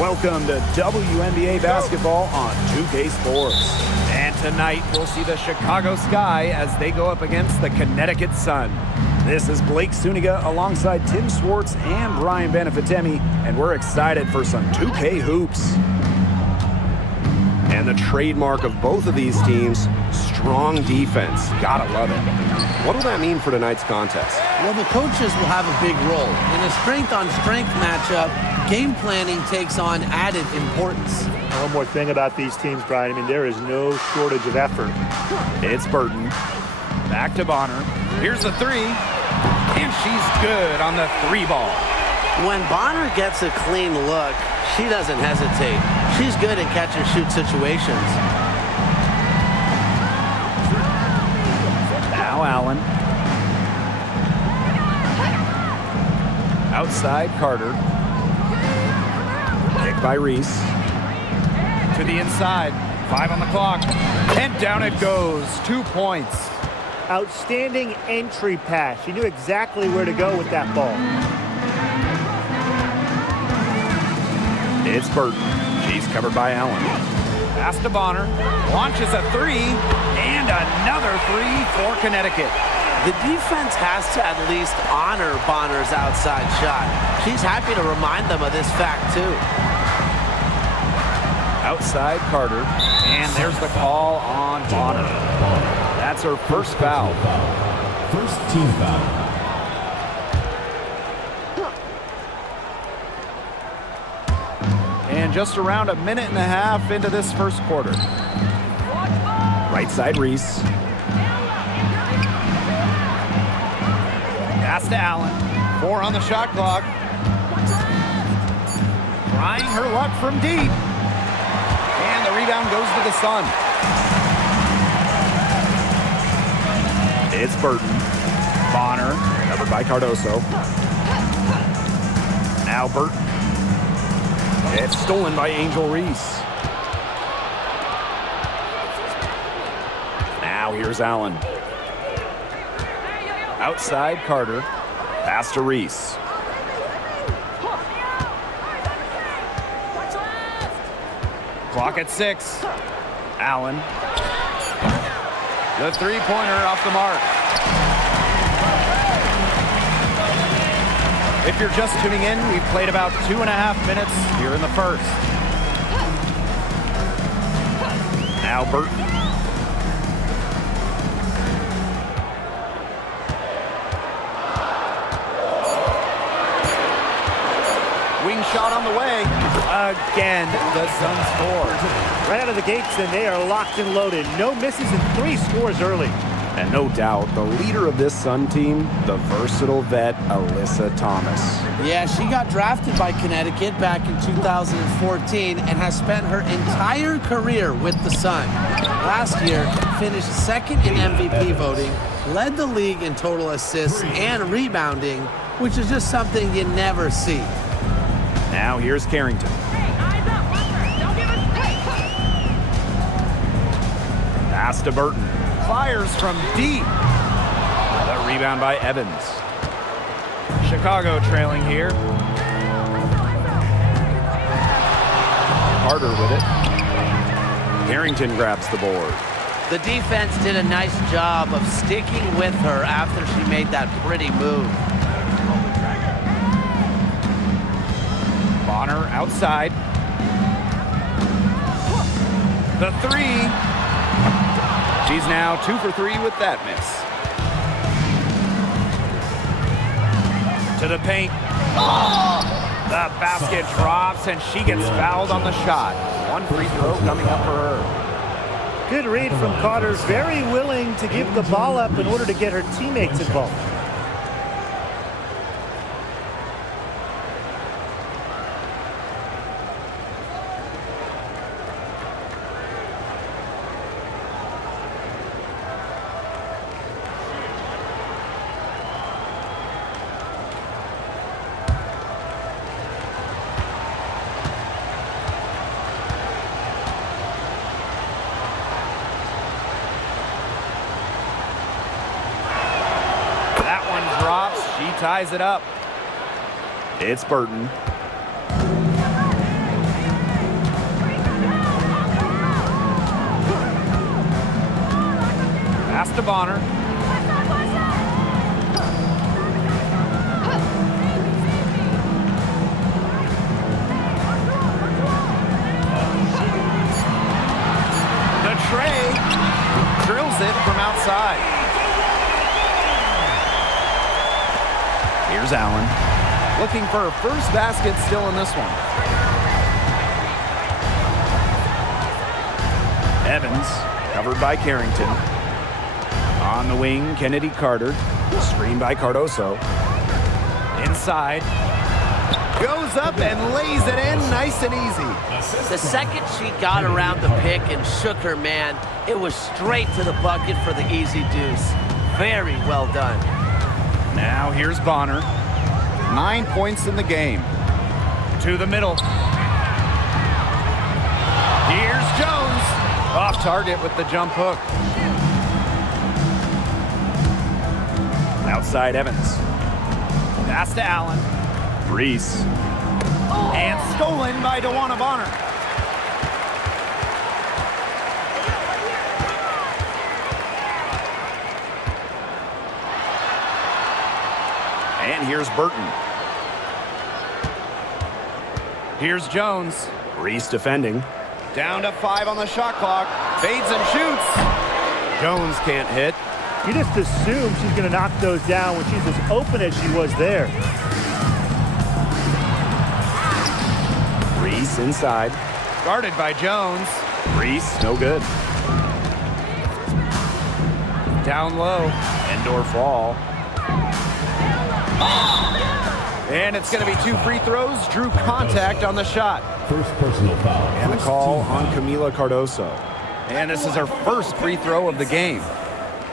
Welcome to WNBA basketball on 2K Sports. And tonight we'll see the Chicago Sky as they go up against the Connecticut Sun. This is Blake Suniga alongside Tim Swartz and Brian Benefitemi, and we're excited for some 2K hoops. And the trademark of both of these teams, strong defense. Gotta love it. What will that mean for tonight's contest? Well, the coaches will have a big role. In a strength-on-strength matchup, game planning takes on added importance. One more thing about these teams, Brian. I mean, there is no shortage of effort. It's Burton. Back to Bonner. Here's the three. And she's good on the three ball. When Bonner gets a clean look, she doesn't hesitate. She's good at catch-and-shoot situations. Now Allen. Outside Carter. Kick by Reese. To the inside. 5 on the clock. And down it goes. 2 points. Outstanding entry pass. She knew exactly where to go with that ball. It's Burton. She's covered by Allen. Pass to Bonner. Launches a three. And another three for Connecticut. The defense has to at least honor Bonner's outside shot. She's happy to remind them of this fact, too. Outside Carter. And there's the call on Bonner. That's her first foul. First team foul. And just around a minute and a half into this first quarter. Right side Reese. Pass to Allen. 4 on the shot clock. Trying her luck from deep. And the rebound goes to the Sun. It's Burton. Bonner, covered by Cardoso. Now Burton. It's stolen by Angel Reese. Now here's Allen. Outside Carter. Pass to Reese. Clock at 6. Allen. The three-pointer off the mark. If you're just tuning in, we've played about 2.5 minutes here in the first. Now Burton. Wing shot on the way. Again, the Suns score. Right out of the gates, and they are locked and loaded. No misses and 3 scores early. And no doubt, the leader of this Sun team, the versatile vet, Alyssa Thomas. Yeah, she got drafted by Connecticut back in 2014 and has spent her entire career with the Sun. Last year, finished second in MVP voting, led the league in total assists and rebounding, which is just something you never see. Now here's Carrington. Pass to Burton. Fires from deep. The rebound by Evans. Chicago trailing here. Carter with it. Carrington grabs the board. The defense did a nice job of sticking with her after she made that pretty move. Bonner outside. The three. She's now 2 for 3 with that miss. To the paint. The basket drops, and she gets fouled on the shot. 1 free throw coming up for her. Good read from Carter. Very willing to give the ball up in order to get her teammates involved. Ties it up. It's Burton. Pass to Bonner. The tray drills it from outside. Here's Allen. Looking for her first basket still in this one. Evans, covered by Carrington. On the wing, Kennedy Carter. Screen by Cardoso. Inside. Goes up and lays it in nice and easy. The second she got around the pick and shook her man, it was straight to the bucket for the easy deuce. Very well done. Now here's Bonner. 9 points in the game. To the middle. Here's Jones. Off target with the jump hook. Outside Evans. Pass to Allen. Reese. And stolen by DeWanna Bonner. And here's Burton. Here's Jones. Reese defending. Down to 5 on the shot clock. Fades and shoots. Jones can't hit. You just assume she's going to knock those down when she's as open as she was there. Reese inside. Guarded by Jones. Reese, no good. Down low. Indoor fall. And it's going to be 2 free throws. Drew contact on the shot. First personal foul. And a First call team on foul. Camila Cardoso. And this is her first free throw of the game.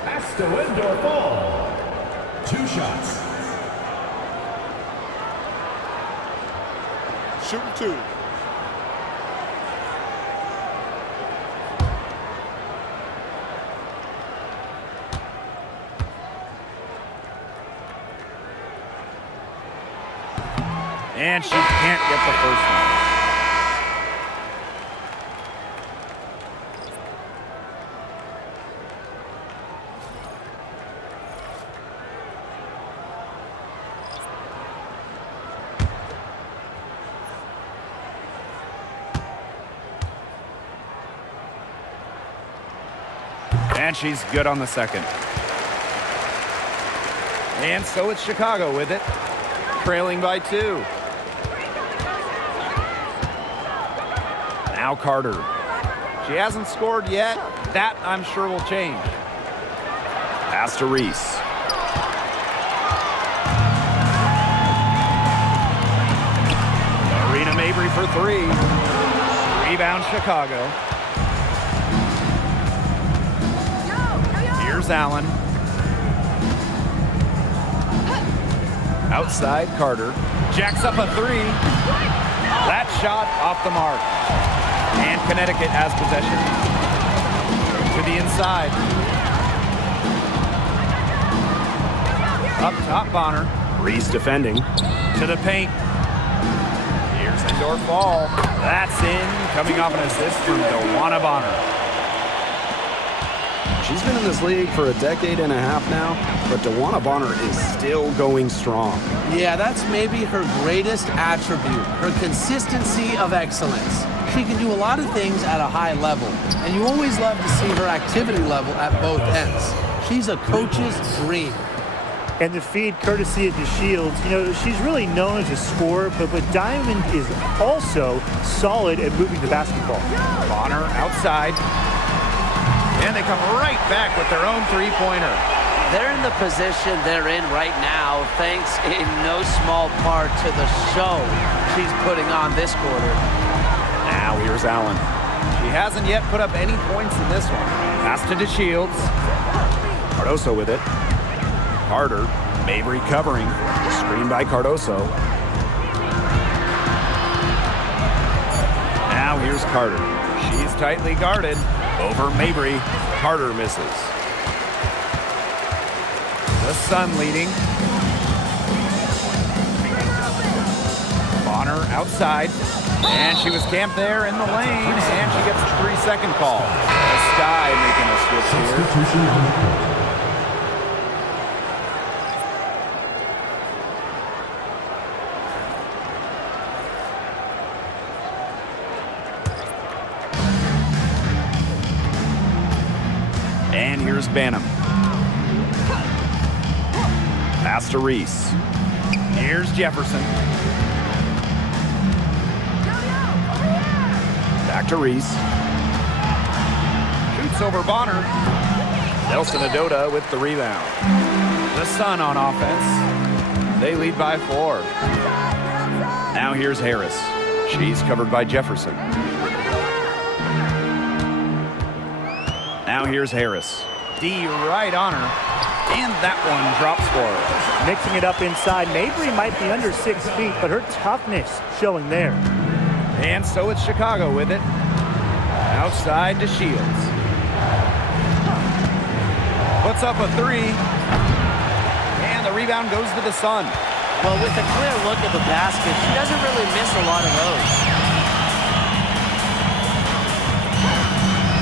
Pass to indoor ball. 2 shots. Shooting 2. And she can't get the first one. And she's good on the second. And so it's Chicago with it, trailing by 2. Now Carter. She hasn't scored yet. That, I'm sure, will change. Pass to Reese. Marina Mabry for 3. Rebound Chicago. Here's Allen. Outside Carter. Jacks up a 3. That shot off the mark. And Connecticut has possession. To the inside. Up top Bonner. Reese defending. To the paint. Here's indoor fall. That's in. Coming off an assist from DeWanna Bonner. She's been in this league for a decade and a half now, but DeWanna Bonner is still going strong. Yeah, that's maybe her greatest attribute, her consistency of excellence. She can do a lot of things at a high level, and you always love to see her activity level at both ends. She's a coach's dream. And the feed courtesy of DeShields. You know, she's really known as a scorer, but Diamond is also solid at moving the basketball. Bonner outside. And they come right back with their own three-pointer. They're in the position they're in right now, thanks in no small part to the show she's putting on this quarter. Now here's Allen. She hasn't yet put up any points in this one. Pass to DeShields. Cardoso with it. Carter. Mabry covering. Screen by Cardoso. Now here's Carter. She's tightly guarded. Over Mabry. Carter misses. The Sun leading. Bonner outside. And she was camped there in the lane. And she gets a 3-second call. A Sky making a switch here. Substitution on the court. And here's Banham. Pass to Reese. Here's Jefferson. Back to Reese. Shoots over Bonner. Nelson Adota with the rebound. The Sun on offense. They lead by 4. Now here's Harris. She's covered by Jefferson. Now here's Harris. D right on her. And that one drops for her. Mixing it up inside. Mabry might be under 6 feet, but her toughness showing there. And so it's Chicago with it. Outside to Shields. Puts up a 3. And the rebound goes to the Sun. Well, with a clear look at the basket, she doesn't really miss a lot of those.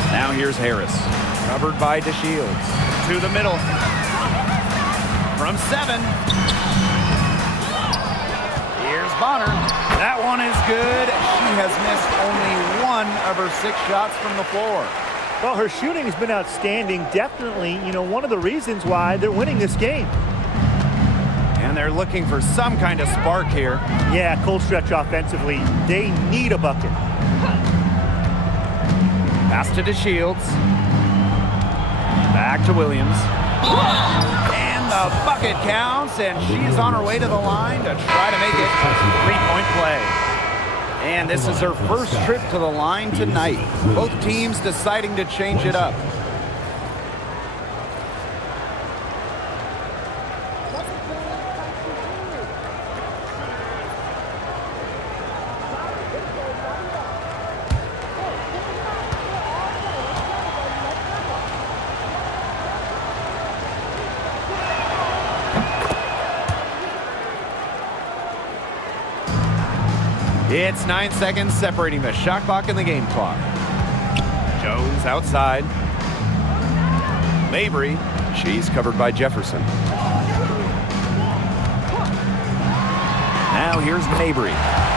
Now here's Harris. Covered by DeShields. To the middle. From 7. Here's Bonner. That one is good. She has missed only 1 of her 6 shots from the floor. Well, her shooting has been outstanding. Definitely, one of the reasons why they're winning this game. And they're looking for some kind of spark here. Yeah, cold stretch offensively. They need a bucket. Pass to DeShields. Back to Williams. And the bucket counts, and she's on her way to the line to try to make it a 3-point play. And this is her first trip to the line tonight. Both teams deciding to change it up. It's 9 seconds separating the shot clock and the game clock. Jones outside. Mabry, she's covered by Jefferson. Now here's Mabry.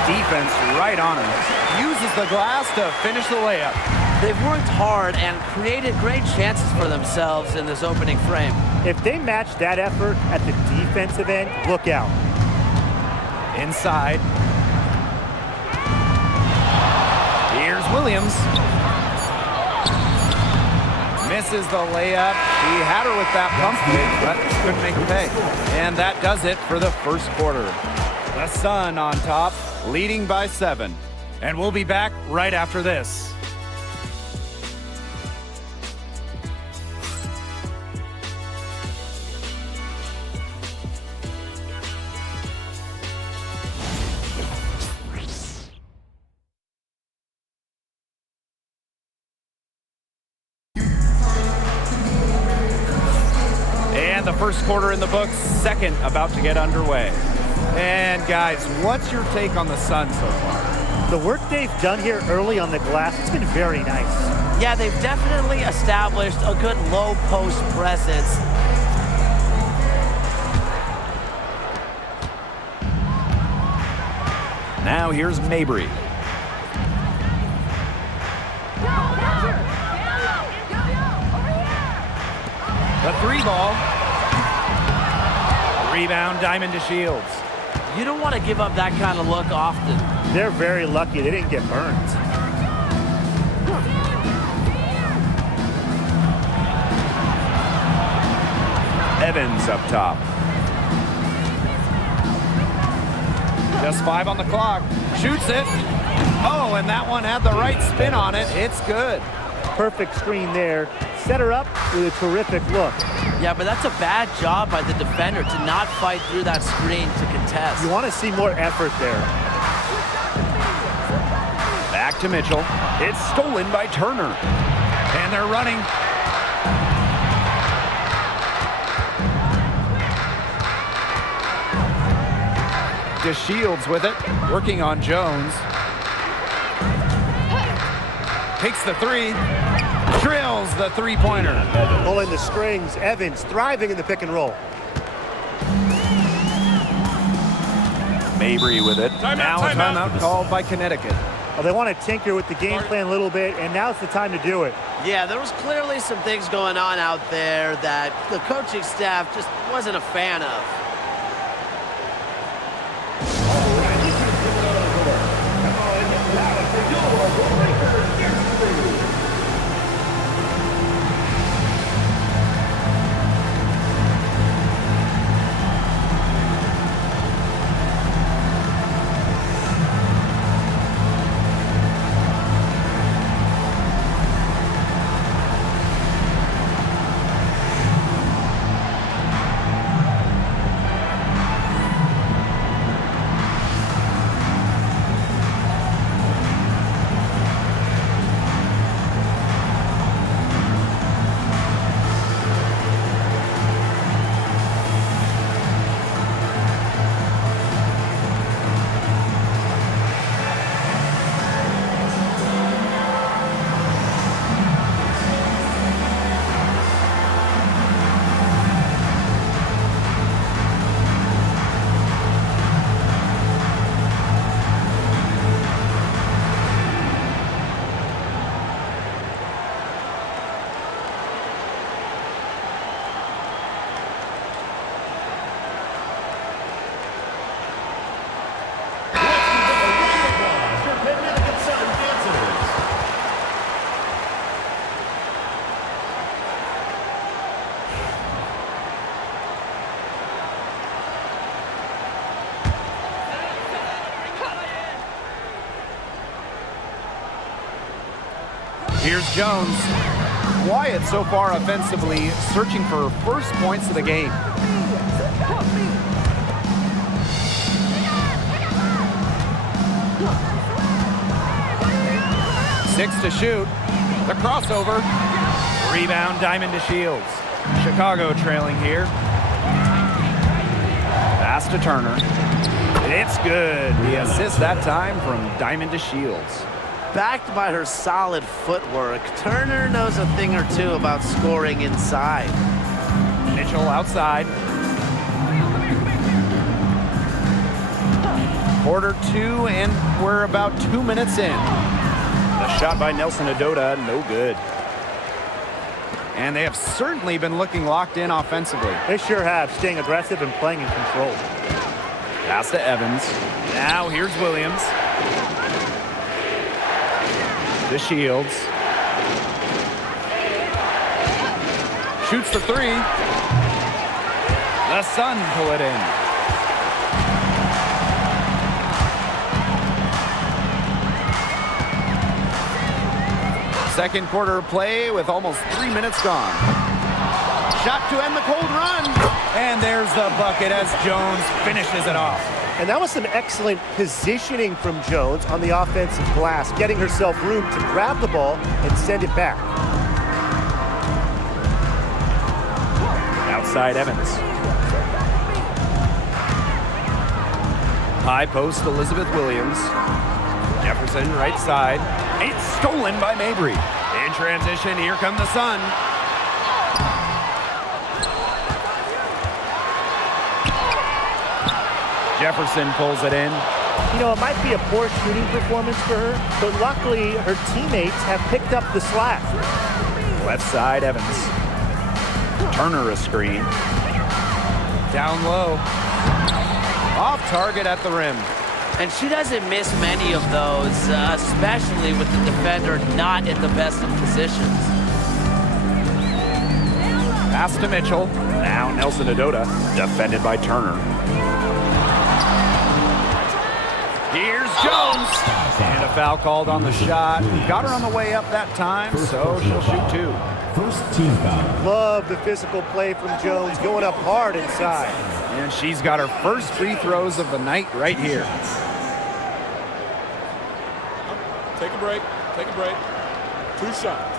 Defense right on her. Uses the glass to finish the layup. They've worked hard and created great chances for themselves in this opening frame. If they match that effort at the defensive end, look out. Inside. Here's Williams. Misses the layup. She had her with that pump fake, but couldn't make it pay. And that does it for the first quarter. The Sun on top, leading by 7. And we'll be back right after this. The first quarter in the books, second about to get underway. And guys, what's your take on the Sun so far? The work they've done here early on the glass, it's been very nice. Yeah, they've definitely established a good low post presence. Now here's Mabry. The 3 ball. Rebound, Diamond to Shields. You don't want to give up that kind of look often. They're very lucky they didn't get burned. Evans up top. Just 5 on the clock. Shoots it. Oh, and that one had the right spin on it. It's good. Perfect screen there. Set her up with a terrific look. Yeah, but that's a bad job by the defender to not fight through that screen to contest. You want to see more effort there. Back to Mitchell. It's stolen by Turner. And they're running. DeShields with it, working on Jones. Takes the 3. Drills the three-pointer. Pulling the strings. Evans thriving in the pick and roll. Mabry with it. Now a timeout called by Connecticut. Well, they want to tinker with the game plan a little bit, and now's the time to do it. Yeah, there was clearly some things going on out there that the coaching staff just wasn't a fan of. Here's Jones. Quiet so far offensively, searching for first points of the game. Six to shoot. The crossover. Rebound, Diamond to Shields. Chicago trailing here. Pass to Turner. It's good. The assist that time from Diamond to Shields. Backed by her solid footwork, Turner knows a thing or two about scoring inside. Mitchell outside. Quarter two, and we're about 2 minutes in. The shot by Nelson Adota, no good. And they have certainly been looking locked in offensively. They sure have, staying aggressive and playing in control. Pass to Evans. Now here's Williams. To Shields. Shoots the three. The Sun pull it in. Second quarter play with almost 3 minutes gone. Shot to end the cold run. And there's the bucket as Jones finishes it off. And that was some excellent positioning from Jones on the offensive glass, getting herself room to grab the ball and send it back. Outside Evans. High post Elizabeth Williams. Jefferson right side. It's stolen by Mabry. In transition, here come the Sun. Jefferson pulls it in. You know, it might be a poor shooting performance for her, but luckily her teammates have picked up the slack. Left side, Evans. Turner a screen. Down low. Off target at the rim. And she doesn't miss many of those, especially with the defender not in the best of positions. Pass to Mitchell. Now Nelson Adota, defended by Turner. Here's Jones. And a foul called on the shot. Got her on the way up that time, so she'll shoot two. First team foul. Love the physical play from Jones, going up hard inside. And she's got her first free throws of the night right here. Take a break. Take a break. 2 shots.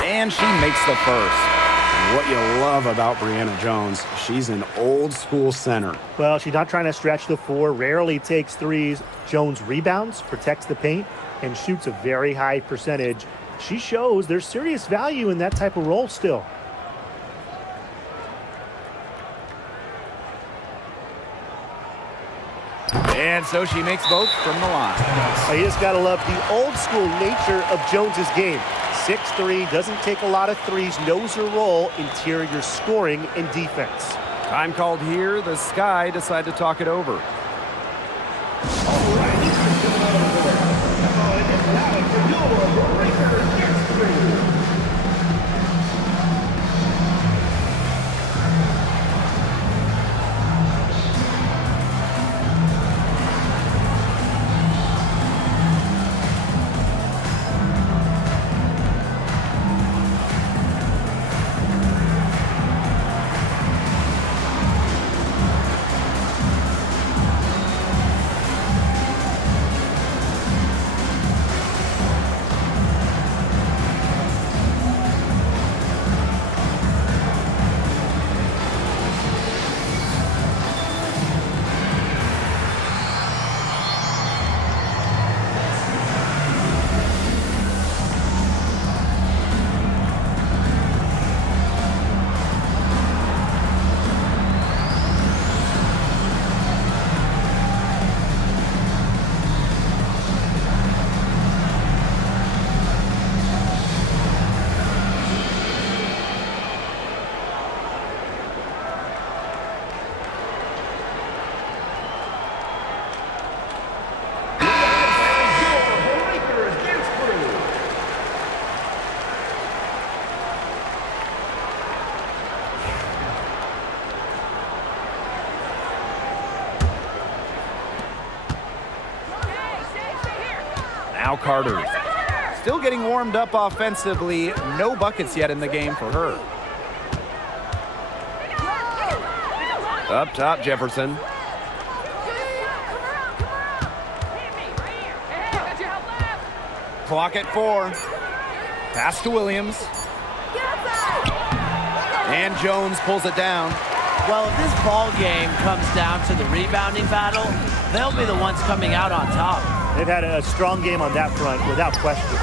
And she makes the first. What you love about Brianna Jones, she's an old-school center. Well, she's not trying to stretch the floor, rarely takes threes. Jones rebounds, protects the paint, and shoots a very high percentage. She shows there's serious value in that type of role still. And so she makes both from the line. You just got to love the old-school nature of Jones's game. 6'3", doesn't take a lot of threes, knows her role, interior scoring and defense. Time called here. The Sky decide to talk it over. Now Carter. Still getting warmed up offensively. No buckets yet in the game for her. Up top, Jefferson. Clock at 4. Pass to Williams. And Jones pulls it down. Well, if this ball game comes down to the rebounding battle, they'll be the ones coming out on top. They've had a strong game on that front, without question.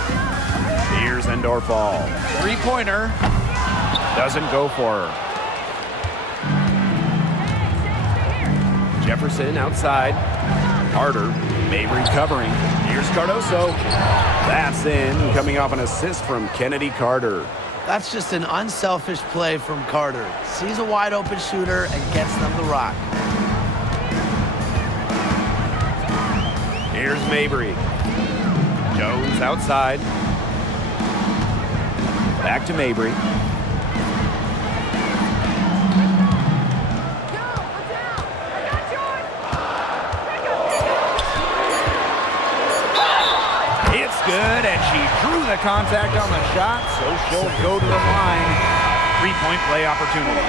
Here's indoor ball. Three-pointer. Doesn't go for her. Jefferson outside. Carter. Mabry covering. Here's Cardoso. That's in, coming off an assist from Kennedy Carter. That's just an unselfish play from Carter. Sees a wide open shooter and gets them the rock. Here's Mabry. Jones outside. Back to Mabry. It's good, and she drew the contact on the shot, so she'll go to the line. Three-point play opportunity.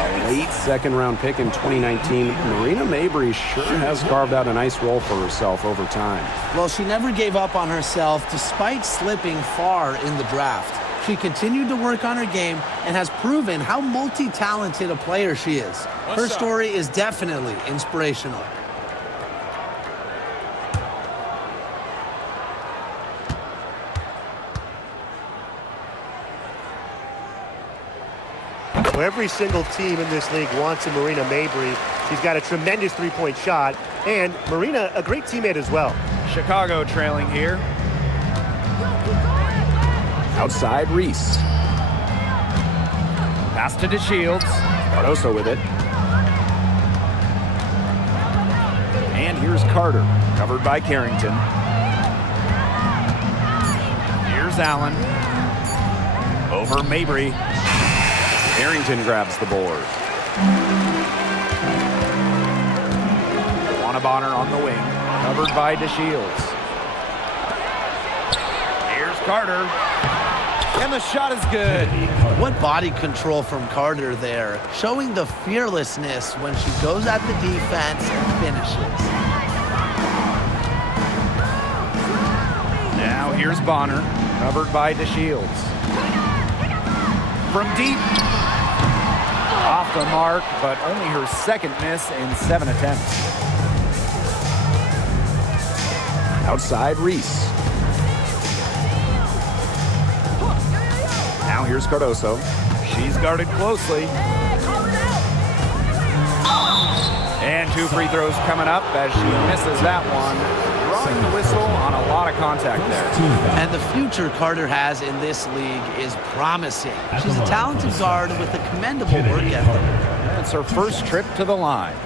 A late second-round pick in 2019, Marina Mabry sure has carved out a nice role for herself over time. Well, she never gave up on herself despite slipping far in the draft. She continued to work on her game and has proven how multi-talented a player she is. Her story is definitely inspirational. Well, every single team in this league wants a Marina Mabry. She's got a tremendous three-point shot, and Marina, a great teammate as well. Chicago trailing here. Outside, Reese. Pass to DeShields. Cardoso with it. And here's Carter, covered by Carrington. Here's Allen. Over Mabry. Carrington grabs the board. Bonner on the wing, covered by DeShields. Here's Carter. And the shot is good. What body control from Carter there, showing the fearlessness when she goes at the defense and finishes. Now here's Bonner, covered by DeShields. from deep. Off the mark, but only her second miss in 7 attempts. Outside Reese. Now here's Cardoso. She's guarded closely. And 2 free throws coming up as she misses that one. Drawing the whistle on a lot of contact there. And the future Carter has in this league is promising. She's a talented guard with a commendable work ethic. It's her first trip to the line.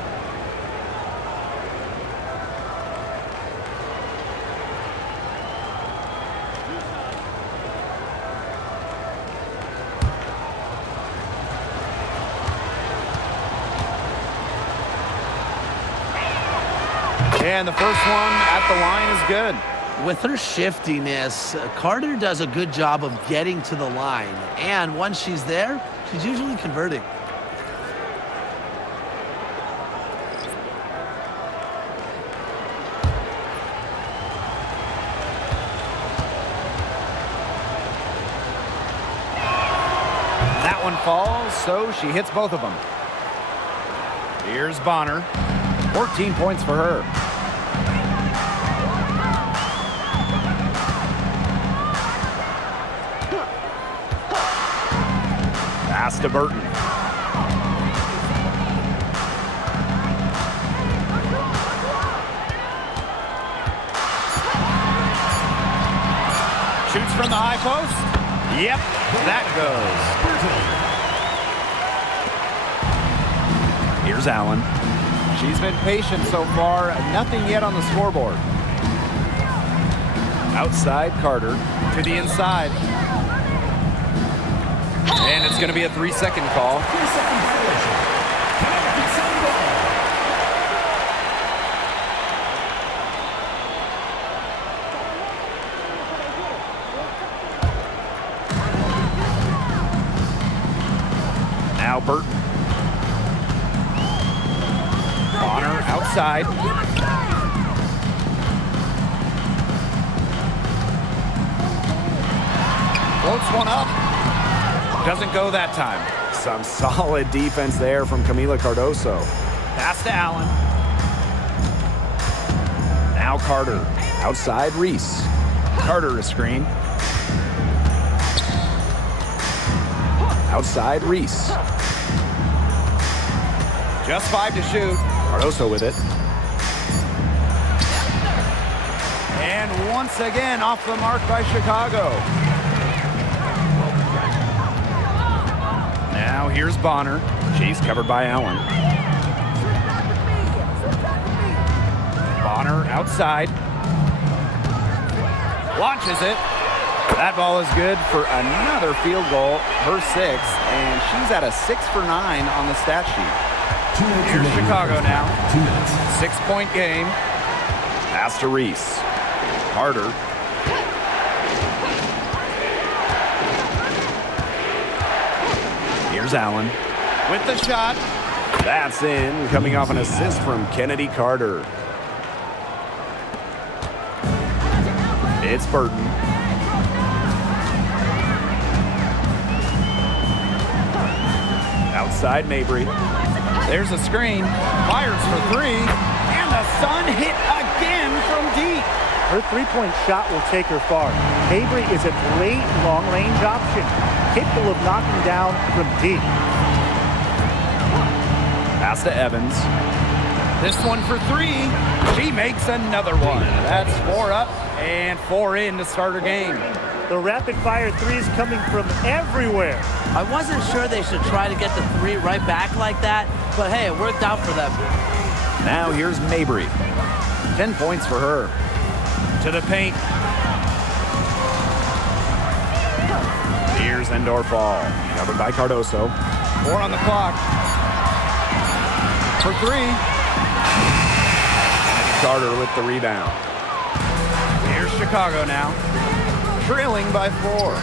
And the first one at the line is good. With her shiftiness, Carter does a good job of getting to the line. And once she's there, she's usually converting. That one falls, so she hits both of them. Here's Bonner. 14 points for her. Pass to Burton. Shoots from the high post. Yep, that goes. Here's Allen. She's been patient so far. Nothing yet on the scoreboard. Outside Carter to the inside. And it's going to be a 3-second call. Now Burton. Bonner outside. Floats one up. Doesn't go that time. Some solid defense there from Camila Cardoso. Pass to Allen. Now Carter. Outside Reese. Carter a screen. Outside Reese. Just 5 to shoot. Cardoso with it. And once again off the mark by Chicago. Now here's Bonner. She's covered by Allen. Bonner outside. Launches it. That ball is good for another field goal, her 6th, and she's at a 6 for 9 on the stat sheet. Here's Chicago now. 6-point game. Pass to Reese. Carter. Here's Allen. With the shot. That's in, coming off an assist from Kennedy Carter. It's Burton. Outside Mabry. There's a screen. Fires for 3. And the Sun hit again from deep. Her three-point shot will take her far. Mabry is a great long-range option, capable of knocking down from deep. Pass to Evans. This one for 3. She makes another one. That's 4 up and 4 in to start her game. The rapid-fire threes coming from everywhere. I wasn't sure they should try to get the 3 right back like that, but hey, it worked out for them. Now here's Mabry. 10 points for her. To the paint. Here's Endorfall. Covered by Cardoso. 4 on the clock. For 3. Carter with the rebound. Here's Chicago now. Trailing by 4.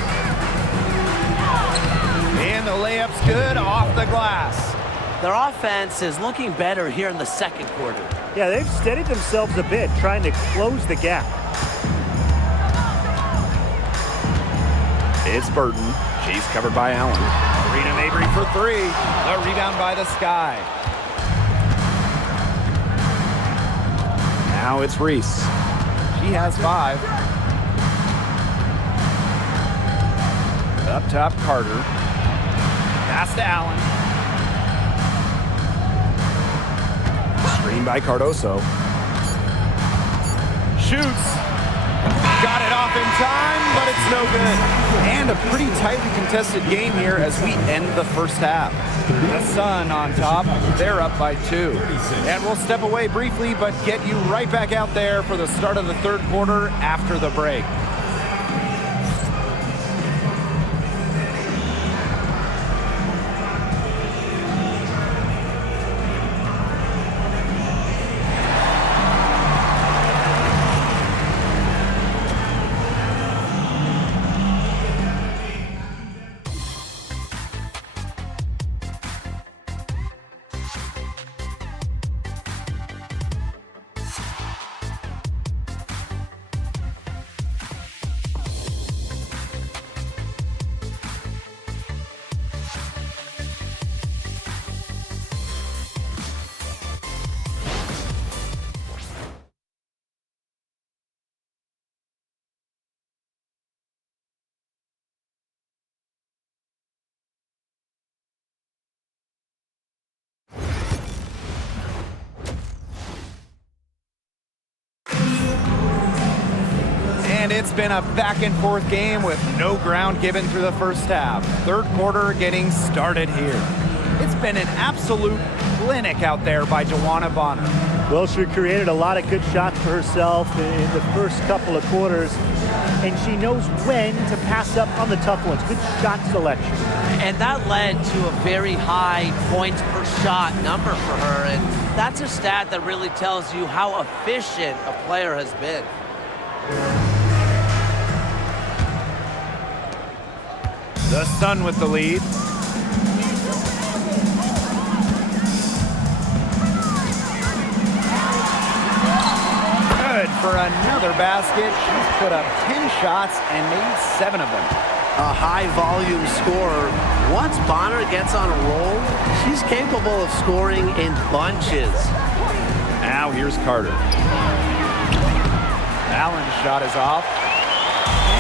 And the layup's good off the glass. Their offense is looking better here in the second quarter. Yeah, they've steadied themselves a bit, trying to close the gap. It's Burton. She's covered by Allen. Serena Mabry for three. The rebound by the Sky. Now it's Reese. She has 5. Up top, Carter. Pass to Allen. Screen by Cardoso. Shoots. Got it off in time, but it's no good. And a pretty tightly contested game here as we end the first half. The Sun on top. They're up by 2. And we'll step away briefly, but get you right back out there for the start of the third quarter after the break. And it's been a back and forth game with no ground given through the first half. Third quarter getting started here. It's been an absolute clinic out there by Dawana Bonner. Well, she created a lot of good shots for herself in the first couple of quarters, and she knows when to pass up on the tough ones. Good shot selection. And that led to a very high points per shot number for her, and that's a stat that really tells you how efficient a player has been. The Sun with the lead. Good for another basket. She's put up 10 shots and made 7 of them. A high-volume scorer. Once Bonner gets on a roll, she's capable of scoring in bunches. Now here's Carter. Allen's shot is off.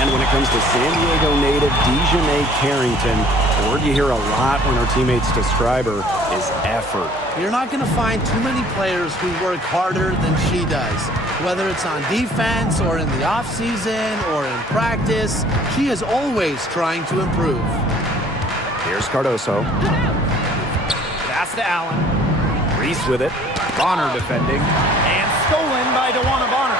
And when it comes to San Diego native Dejanay Carrington, the word you hear a lot when her teammates describe her is effort. You're not going to find too many players who work harder than she does. Whether it's on defense or in the offseason or in practice, she is always trying to improve. Here's Cardoso. Pass to Allen. Reese with it. Bonner defending. And stolen by Dawana Bonner.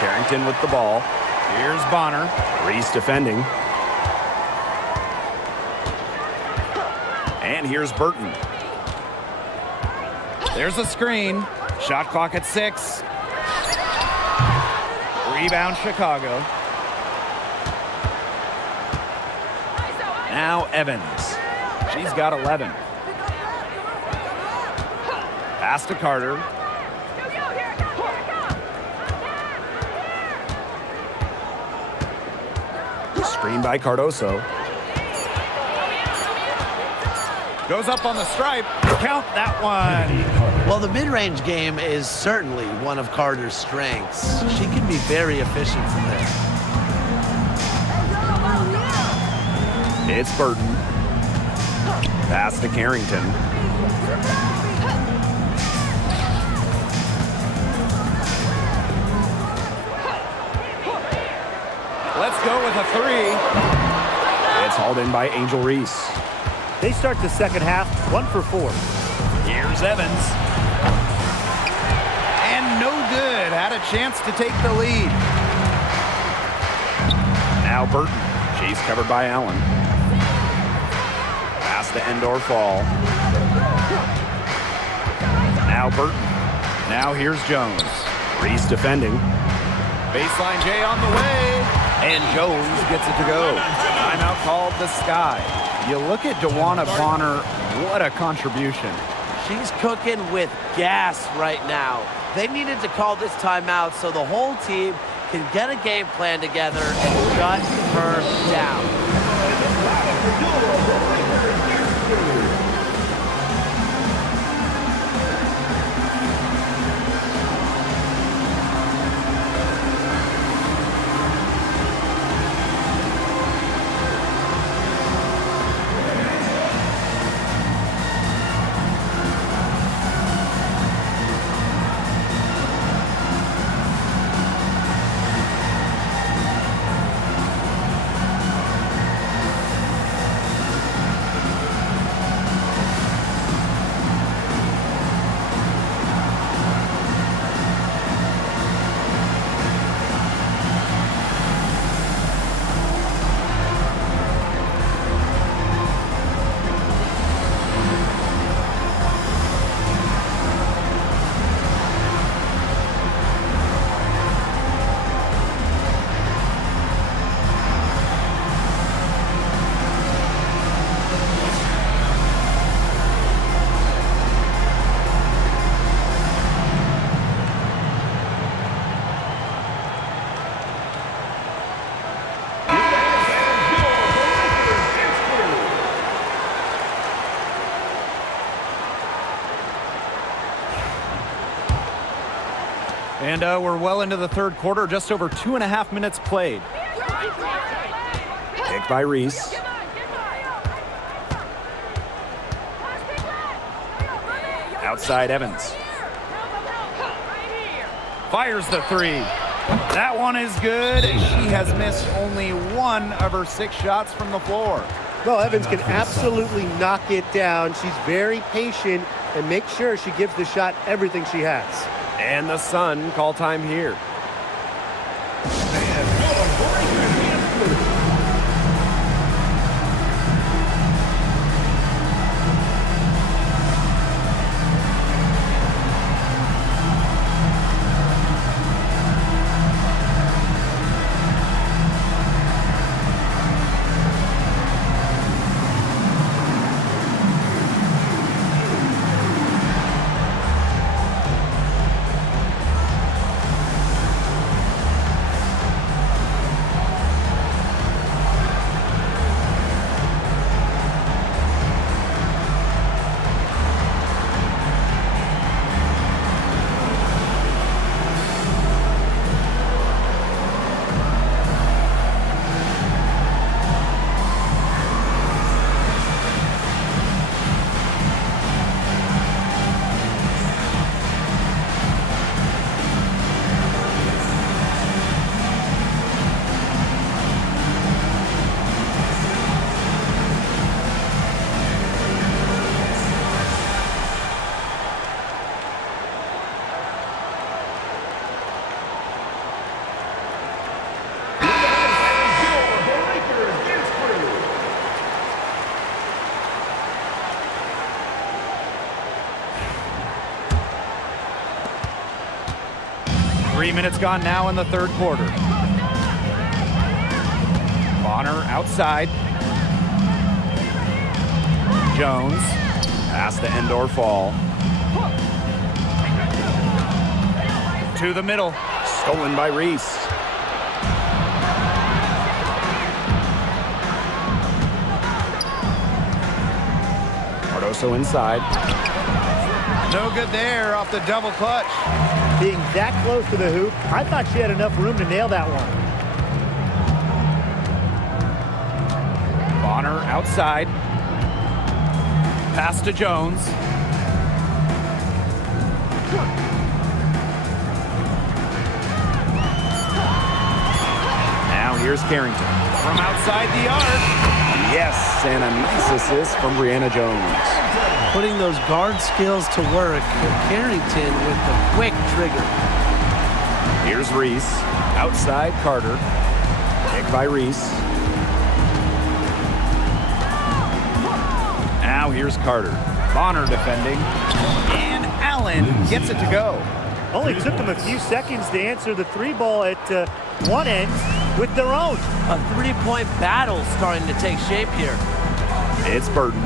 Carrington with the ball. Here's Bonner. Reese defending. And here's Burton. There's a screen. Shot clock at 6. Rebound Chicago. Now Evans. She's got 11. Pass to Carter. Screen by Cardoso. Goes up on the stripe. Count that one. Well, the mid-range game is certainly one of Carter's strengths. She can be very efficient from there. It's Burton. Pass to Carrington. Let's go with a 3. It's hauled in by Angel Reese. They start the second half 1 for 4. Here's Evans. And no good. Had a chance to take the lead. Now Burton. She's covered by Allen. Pass to Endor Fall. Now Burton. Now here's Jones. Reese defending. Baseline J on the way. And Jones gets it to go. Timeout called the Sky. You look at Dawana Bonner, what a contribution. She's cooking with gas right now. They needed to call this timeout so the whole team can get a game plan together and shut her down. And we're well into the third quarter, just over 2.5 minutes played. Picked by Reese. Outside Evans. Fires the three. That one is good. She has missed only one of her 6 shots from the floor. Well, Evans can absolutely knock it down. She's very patient and makes sure she gives the shot everything she has. And the Sun call time here. Minutes gone now in the third quarter. Bonner outside. Jones. Pass to end or fall. To the middle. Stolen by Reese. Cardoso inside. No good there off the double clutch. Being that close to the hoop, I thought she had enough room to nail that one. Bonner outside. Pass to Jones. Now here's Carrington. From outside the arc. Yes, and a nice assist from Brianna Jones. Putting those guard skills to work. Carrington with the quick trigger. Here's Reese. Outside Carter. Picked by Reese. Now here's Carter. Bonner defending. And Allen gets it to go. Only took them a few seconds to answer the 3-ball at one end with their own. A 3-point battle starting to take shape here. It's Burton.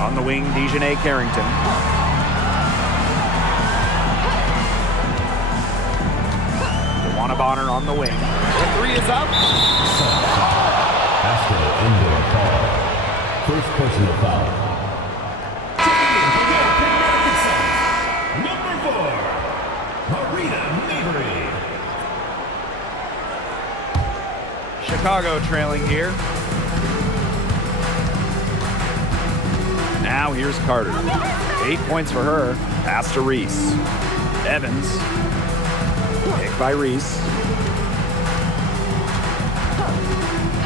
On the wing, Dejanay Carrington. Shauna Bonner on the wing. The three is up. Basket indoor foul. First personal foul. Number 4, Marina Mabrey. Chicago trailing here. Now here's Carter. 8 points for her. Pass to Reese. Evans. Pick by Reese.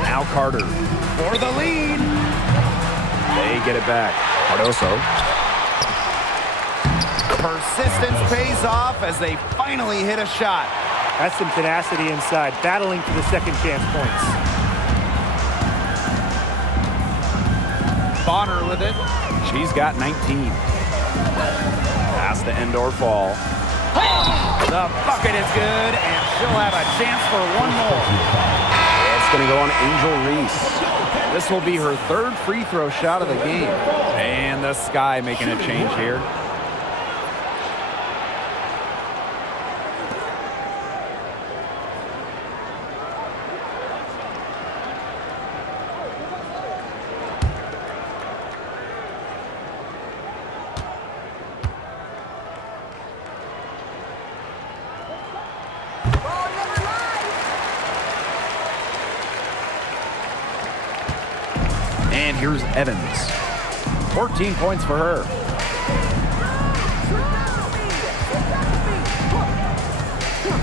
Now Carter for the lead. They get it back. Cardoso. Persistence pays off as they finally hit a shot. That's some tenacity inside, battling for the second chance points. Bonner with it. She's got 19. Pass to Endor Fall. The bucket is good, and she'll have a chance for one more. It's going to go on Angel Reese. This will be her third free throw shot of the game. And the Sky making a change here. And here's Evans. 14 points for her.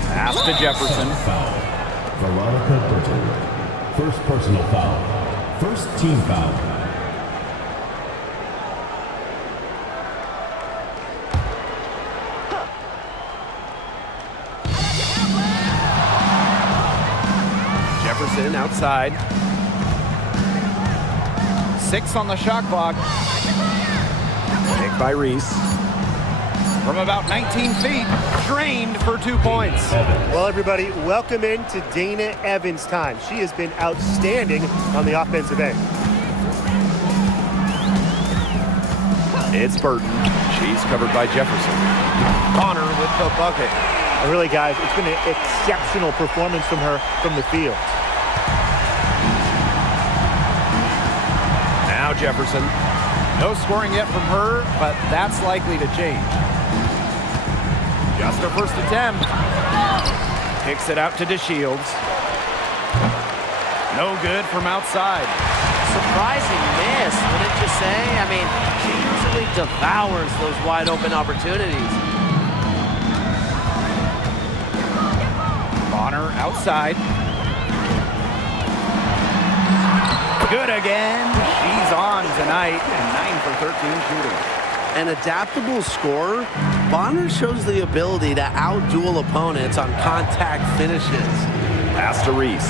Pass to Jefferson. Veronica Burton. First personal foul. First team foul. Jefferson outside. 6 on the shot clock. Pick by Reese. From about 19 feet, drained for 2 points. Well, everybody, welcome into Dana Evans' time. She has been outstanding on the offensive end. It's Burton. She's covered by Jefferson. Bonner with the bucket. And really, guys, it's been an exceptional performance from her from the field. Now Jefferson. No scoring yet from her, but that's likely to change. Just her first attempt. Kicks it out to DeShields. No good from outside. Surprising miss, wouldn't you say? I mean, she usually devours those wide open opportunities. Bonner outside. Good again. She's on tonight and 9 for 13 shooting. An adaptable scorer, Bonner shows the ability to outduel opponents on contact finishes. Pass to Reese.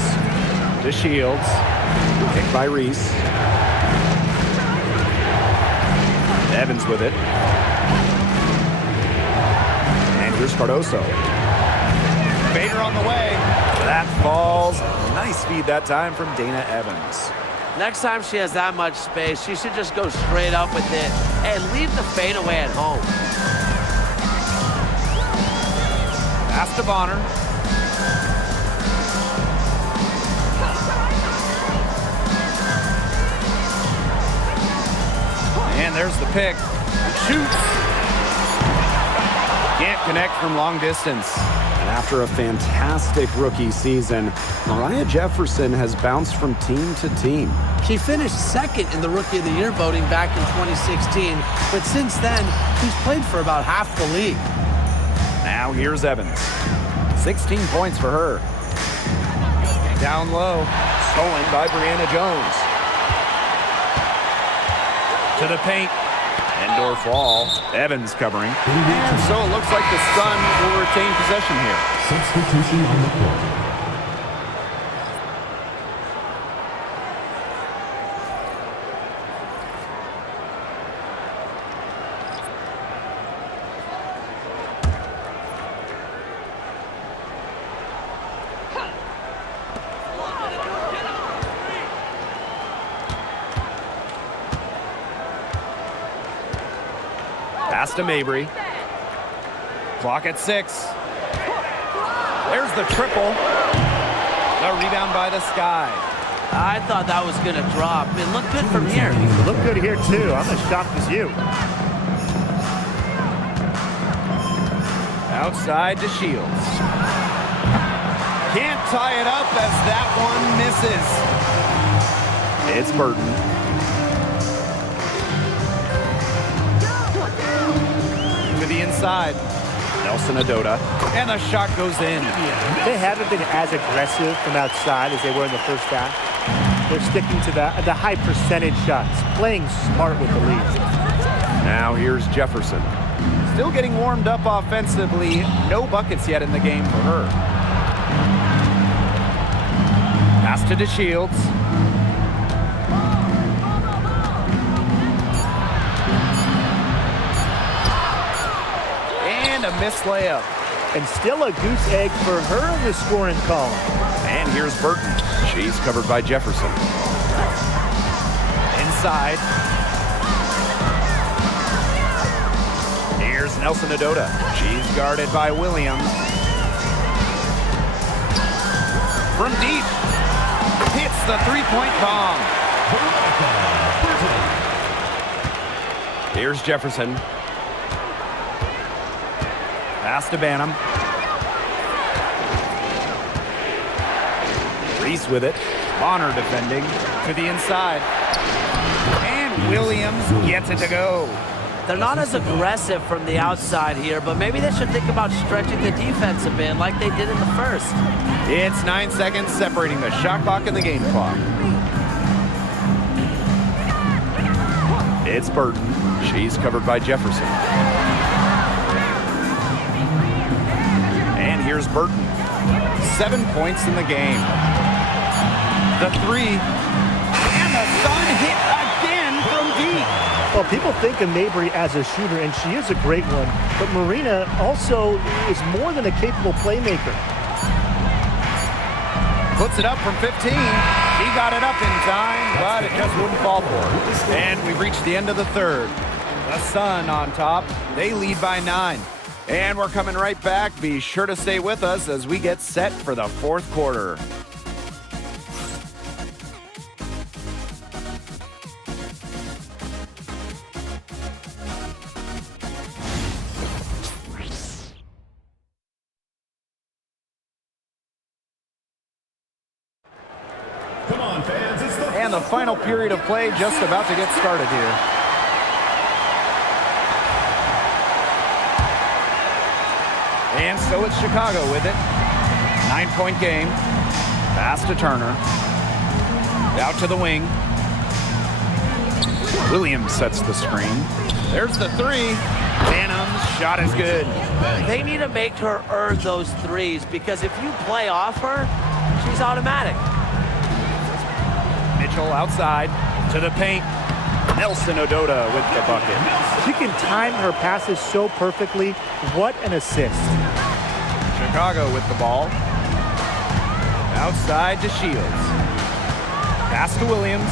DeShields. Picked by Reese. Evans with it. And here's Cardoso. Bader on the way. That falls. Nice feed that time from Dana Evans. Next time she has that much space, she should just go straight up with it and leave the fadeaway at home. Pass to Bonner. And there's the pick. Shoots. Can't connect from long distance. And after a fantastic rookie season, Mariah Jefferson has bounced from team to team. She finished second in the Rookie of the Year voting back in 2016, but since then, she's played for about half the league. Now here's Evans. 16 points for her. Down low. Stolen by Brianna Jones. To the paint. Endor Fall. Evans covering. And so it looks like the Sun will retain possession here. Substitution on the court. Pass to Mabrey. Clock at 6. There's the triple. The rebound by the Sky. I thought that was going to drop. It looked good from here. Look good here, too. I'm as shocked as you. Outside to Shields. Can't tie it up as that one misses. It's Burton. To the inside. Nelson Adota. And the shot goes in. They haven't been as aggressive from outside as they were in the first half. They're sticking to the high percentage shots, playing smart with the lead. Now here's Jefferson. Still getting warmed up offensively. No buckets yet in the game for her. Pass to DeShields. And a missed layup. And still a goose egg for her in the scoring column. And here's Burton. She's covered by Jefferson. Inside. Here's Nelson Adota. She's guarded by Williams. From deep. Hits the three-point bomb. Here's Jefferson. Pass to Banham. Reese with it. Bonner defending to the inside. And Williams gets it to go. They're not as aggressive from the outside here, but maybe they should think about stretching the defense a bit like they did in the first. It's 9 seconds separating the shot clock and the game clock. It's Burton. She's covered by Jefferson. And here's Burton. 7 points in the game. The three. And the Sun hit again from deep. Well, people think of Mabry as a shooter, and she is a great one. But Marina also is more than a capable playmaker. Puts it up from 15. She got it up in time, but it just wouldn't fall for her. And we've reached the end of the third. The Sun on top. They lead by 9. And we're coming right back. Be sure to stay with us as we get set for the fourth quarter. Come on, fans. It's the And the final period of play just about to get started here. And so it's Chicago with it. 9-point game. Pass to Turner. Out to the wing. Williams sets the screen. There's the three. Banham's shot is good. They need to make her earn those threes because if you play off her, she's automatic. Mitchell outside to the paint. Nelson Adota with the bucket. She can time her passes so perfectly. What an assist. Chicago with the ball. Outside to Shields. Pass to Williams.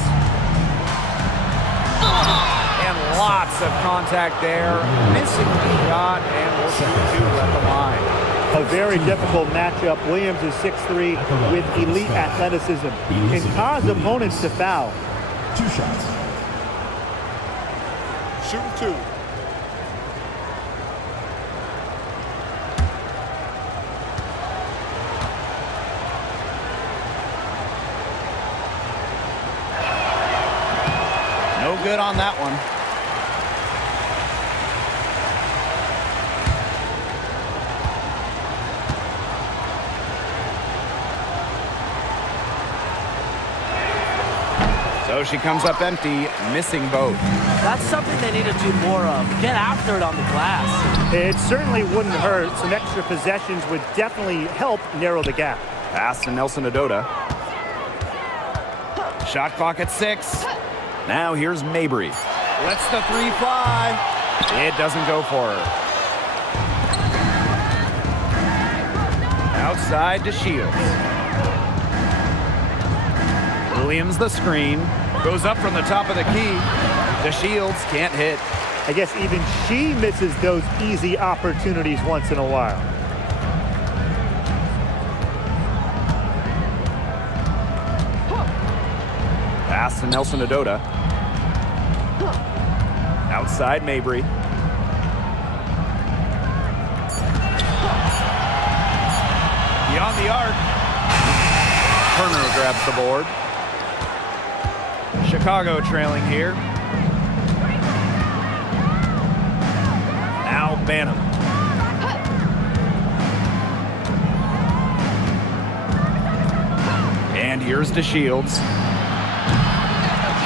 And lots of contact there. Missing the shot and will shoot two at the line. A very difficult matchup. Williams is 6'3" with elite athleticism. Can cause opponents to foul. 2 shots. Shooting 2. No good on that one. So she comes up empty, missing both. That's something they need to do more of. Get after it on the glass. It certainly wouldn't hurt. Some extra possessions would definitely help narrow the gap. Pass to Nelson Adota. Shot clock at 6. Now here's Mabry. Lets the three fly. It doesn't go for her. Outside to Shields. Williams the screen. Goes up from the top of the key. The Shields can't hit. I guess even she misses those easy opportunities once in a while. Pass to Nelson Adota. Outside Mabry. Beyond the arc. Turner grabs the board. Chicago trailing here. Now Banham. And here's DeShields.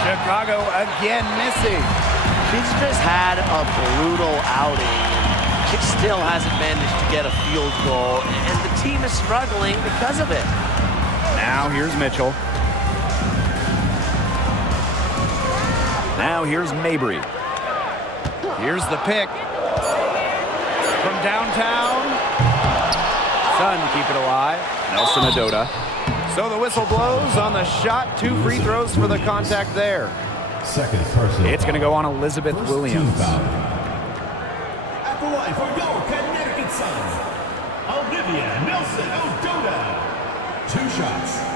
Chicago again missing. She's just had a brutal outing. She still hasn't managed to get a field goal, and the team is struggling because of it. Now here's Mitchell. Now here's Mabry. Here's the pick. From downtown. Sun keep it alive. Nelson Adota. So the whistle blows on the shot. 2 free throws for the contact there. Second personal. It's going to go on Elizabeth First Williams. team foul. At the line for your Connecticut Sun, Olivia Nelson Odota. 2 shots.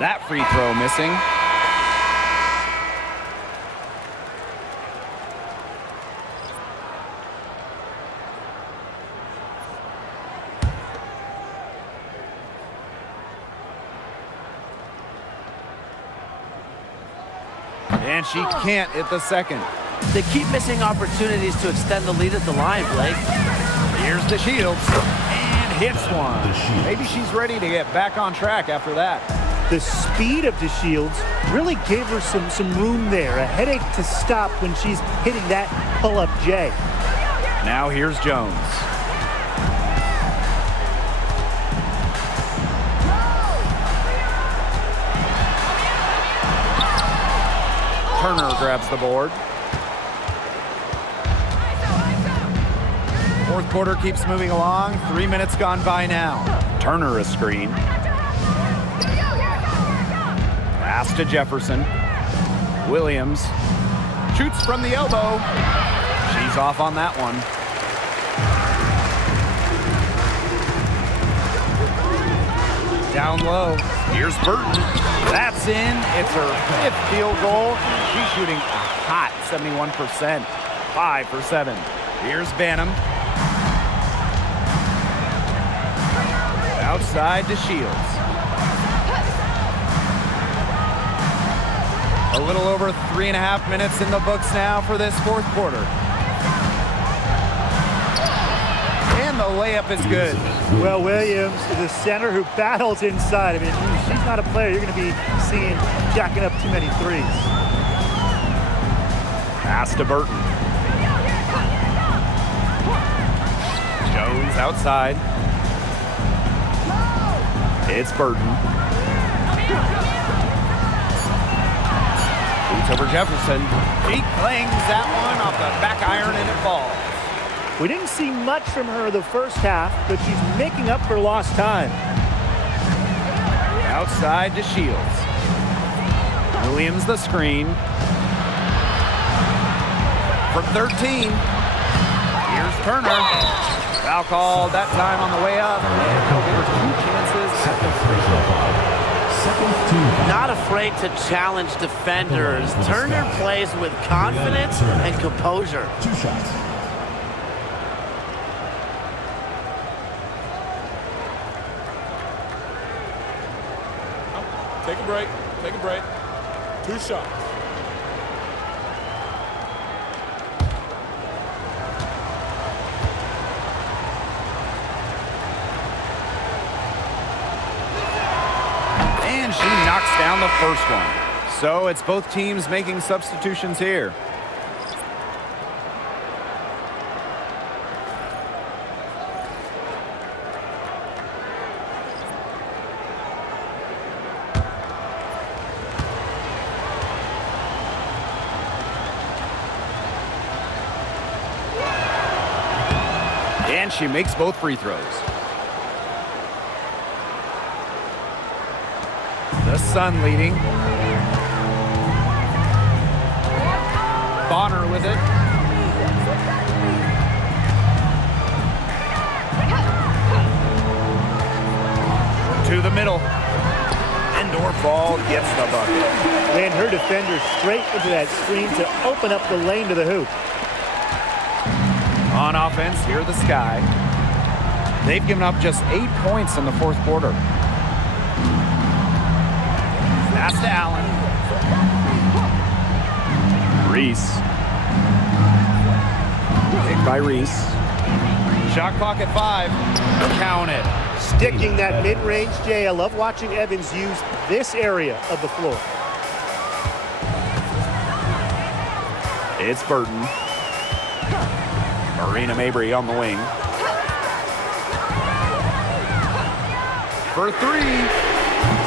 That free throw missing. And she can't hit the second. They keep missing opportunities to extend the lead at the line, Blake. Here's DeShields. And hits one. Maybe she's ready to get back on track after that. The speed of DeShields really gave her some room there. A headache to stop when she's hitting that pull-up J. Now here's Jones. Turner grabs the board. Fourth quarter keeps moving along. 3 minutes gone by now. Turner a screen. Pass to Jefferson. Williams shoots from the elbow. She's off on that one. Down low. Here's Burton. That's in. It's her 5th field goal. She's shooting a hot 71%. 5 for 7. Here's Banham. Outside to Shields. A little over 3.5 minutes in the books now for this fourth quarter. And the layup is good. Well, Williams is a center who battles inside. I mean, she's not a player you're going to be seeing jacking up too many threes. Pass to Burton. Jones outside. It's Burton. Boots over Jefferson. He clings that one off the back iron and it falls. We didn't see much from her the first half, but she's making up for lost time. Outside to Shields. Williams the screen. From 13. Here's Turner. Foul called that time on the way up. And they'll give her 2 chances at the free throw. Not afraid to challenge defenders. Turner plays with confidence and composure. 2 shots. Take a break. Take a break. 2 shots. And she knocks down the first one. So it's both teams making substitutions here. And she makes both free throws. The The Sun leading. Bonner with it. To the middle. And Dorfall gets the bucket. Ran her defender straight into that screen to open up the lane to the hoop. On offense, here are the Sky. They've given up just 8 points in the fourth quarter. Pass to Allen. Reese. Picked by Reese. Shot clock at 5. Count it. Sticking that mid-range, Jay. I love watching Evans use this area of the floor. It's Burton. Marina Mabry on the wing. For 3.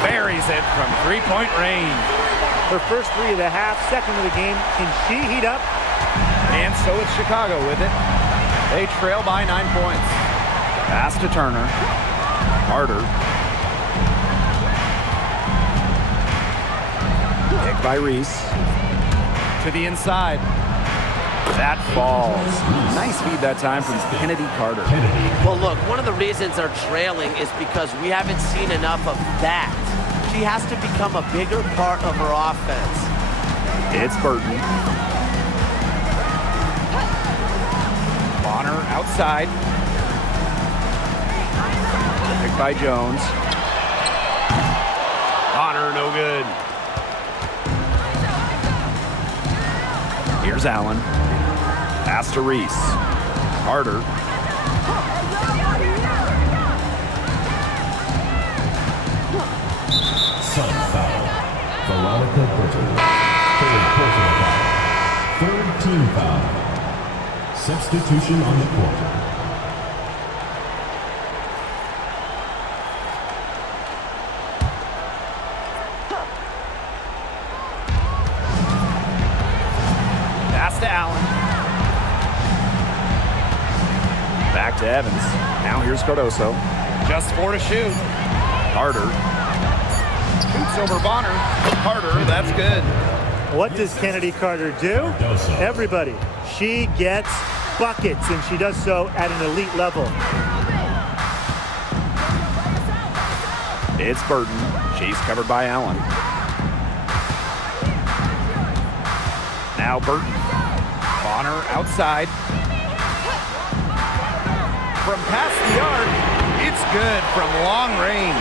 Buries it from three-point range. Her first 3 of the half, second of the game. Can she heat up? And so it's Chicago with it. They trail by 9 points. Pass to Turner. Carter. Picked by Reese. To the inside. That falls. Nice feed that time from Kennedy Carter. Well, look, one of the reasons they're trailing is because we haven't seen enough of that. She has to become a bigger part of her offense. It's Burton. Bonner outside. Picked by Jones. Bonner, no good. Here's Allen. Pass to Reese. Carter. Sun foul. Veronica Burton. Third personal foul. Third team foul. Substitution on the court. Pass to Allen. Back to Evans. Now here's Cardoso. Just 4 to shoot. Carter. Shoots over Bonner. Carter, that's good. What does Kennedy Carter do? Everybody. She gets buckets, and she does so at an elite level. It's Burton. She's covered by Allen. Now Burton. Bonner outside. From past the arc, it's good from long range.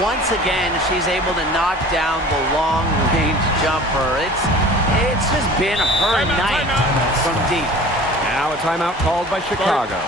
Once again, she's able to knock down the long-range jumper. It's just been her night from deep. Now a timeout called by Chicago.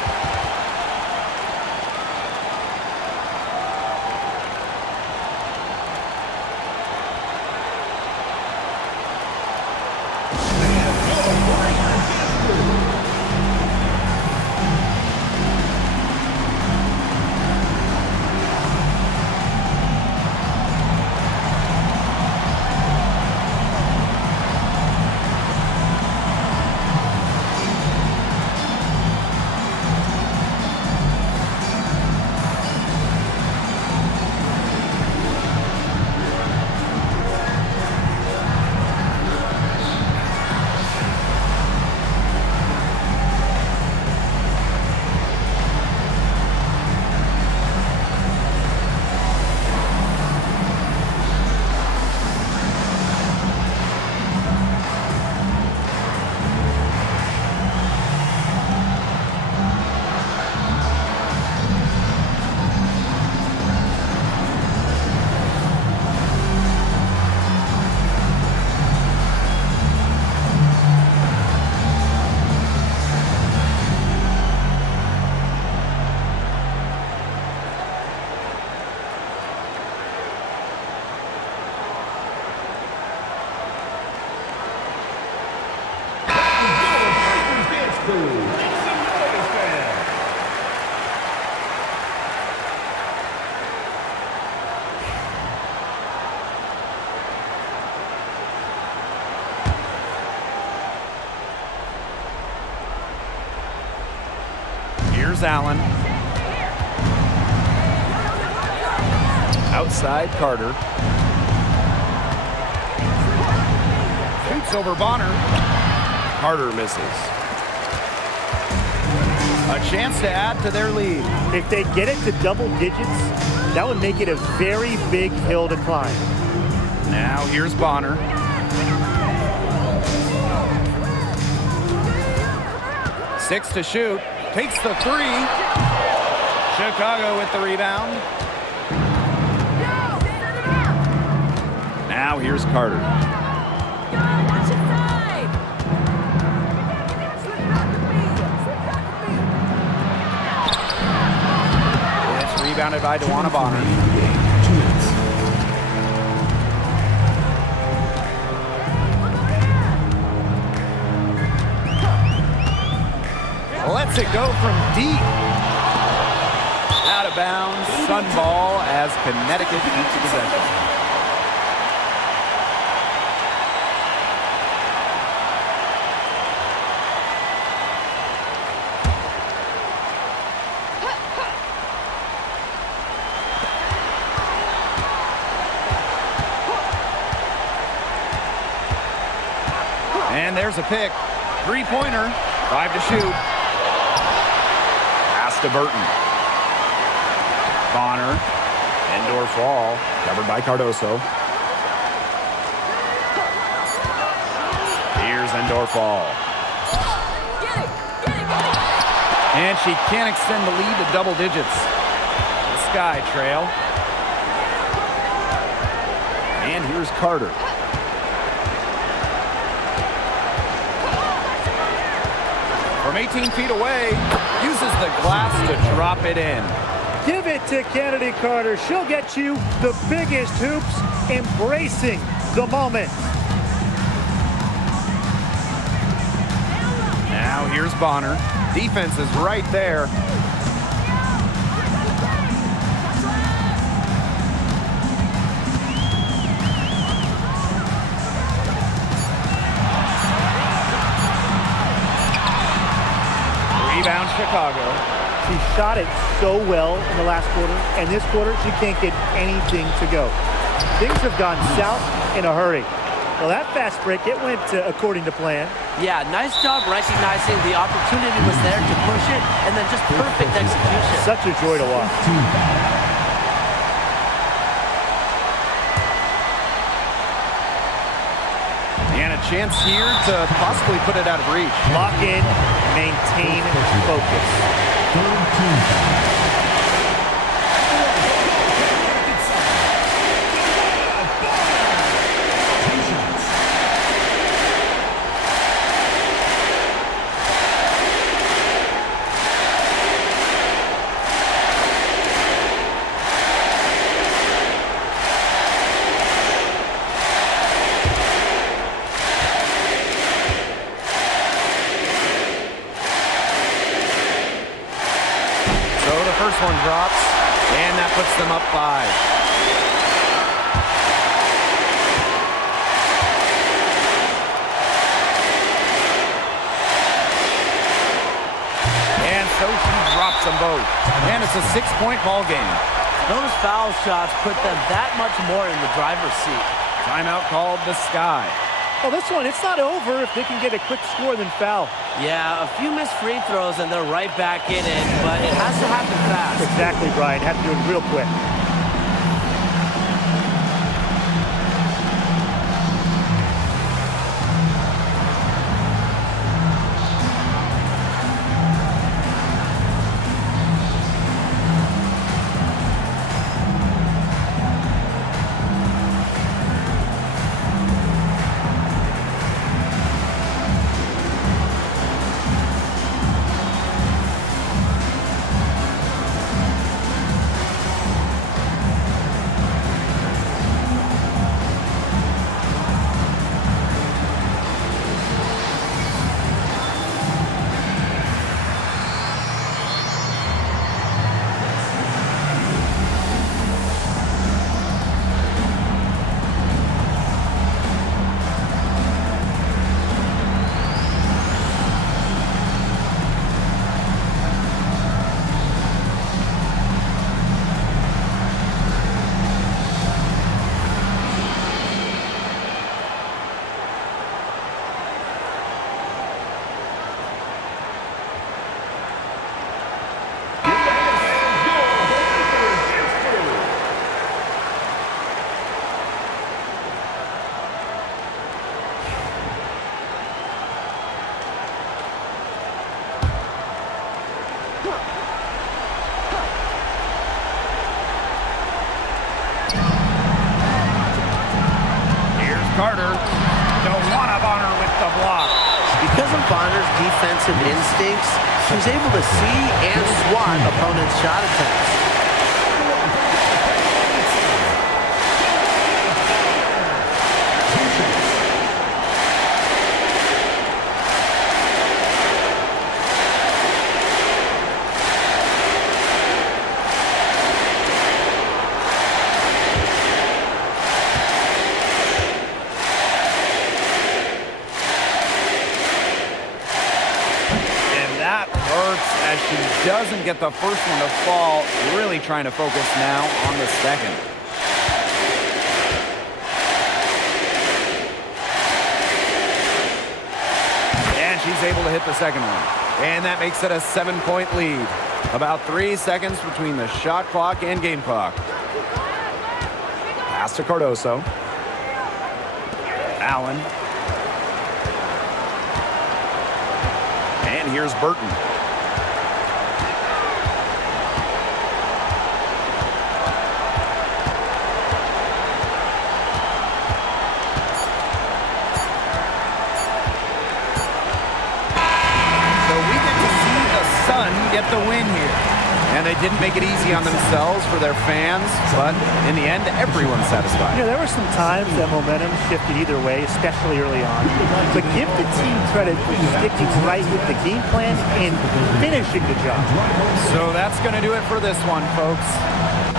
Here's Allen. Outside Carter. Shoots over Bonner. Carter misses. A chance to add to their lead. If they get it to double digits, that would make it a very big hill to climb. Now here's Bonner. Six to shoot. Takes the three. Chicago with the rebound. Now here's Carter. It's rebounded by DeWanna Bonner. 2 minutes. Lets it go from deep. Out of bounds. Sun ball as Connecticut keeps possession. And there's a pick. Three-pointer. 5 to shoot. Pass to Burton. Bonner. Indoor fall. Covered by Cardoso. Here's indoor fall. And she can't extend the lead to double digits. The Sky trail. And here's Carter. From 18 feet away, uses the glass to drop it in. Give it to Kennedy Carter. She'll get you the biggest hoops, embracing the moment. Now here's Bonner. Defense is right there. Rebound Chicago. She shot it so well in the last quarter, and this quarter she can't get anything to go. Things have gone south in a hurry. Well, that fast break, it went according to plan. Yeah, nice job recognizing the opportunity was there to push it, and then just perfect execution. Such a joy to watch. And a chance here to possibly put it out of reach. Lock in, maintain focus. Third team foul. First one drops, and that puts them up 5. And so she drops them both. And it's a 6-point ball game. Those foul shots put them that much more in the driver's seat. Timeout called the Sky. Well, this one, it's not over if they can get a quick score then foul. Yeah, a few missed free throws and they're right back in it, but it has to happen fast. Exactly, Brian. Have to do it real quick. Bonner's defensive instincts, she was able to see and swat opponents' shot attempts. As she doesn't get the first one to fall, really trying to focus now on the second. And she's able to hit the second one. And that makes it a 7-point lead. About 3 seconds between the shot clock and game clock. Pass to Cardoso. Allen. And here's Burton. Get the win here. And they didn't make it easy on themselves for their fans, but in the end, everyone's satisfied. There were some times that momentum shifted either way, especially early on. But give the team credit for sticking right with the game plan and finishing the job. So that's going to do it for this one, folks.